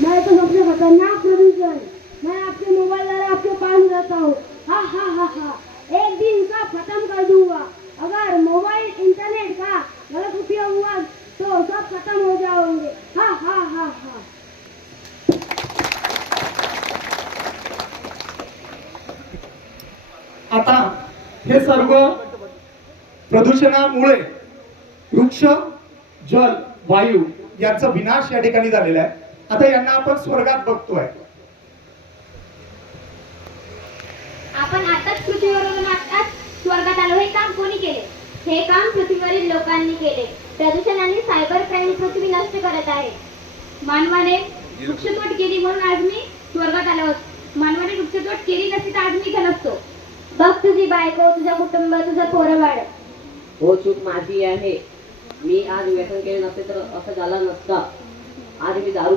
मैं तो सबसे खतरनाक प्रदूषण, मैं आपके मोबाइल द्वारा आपके पास रहता हूँ। हा हा हा हा, एक दिन सब खत्म कर दूंगा। अगर मोबाइल इंटरनेट का गलत उपयोग हुआ तो सब खत्म हो जाओगे। हा हा हा हा। आता हे सर्व प्रदूषणामुळे वृक्ष, जल, वायू यांचा विनाश या ठिकाणी झालेला आहे. आता यांना आपण स्वर्गात बघतोय. आपण आताच पृथ्वीवरून आताच स्वर्गात आलो. हे काम कोणी केले? हे काम पृथ्वीवरील लोकांनी केले. प्रदूषण आणि सायबर क्राईम पृथ्वी नष्ट करत आहे. मानवाने वृक्षतोड केली म्हणून आज मी स्वर्गात आलो आहोत. मानवाने वृक्षतोड केली नसती तर आज मी इथे नसतो. बघ तुझी बायको, तुझं कुटुंब, तुझं पोरबाळ. हो, चूक माझी आहे. मी आज व्यसन केले नसते तर असं झालं नसतं. आज मी दारू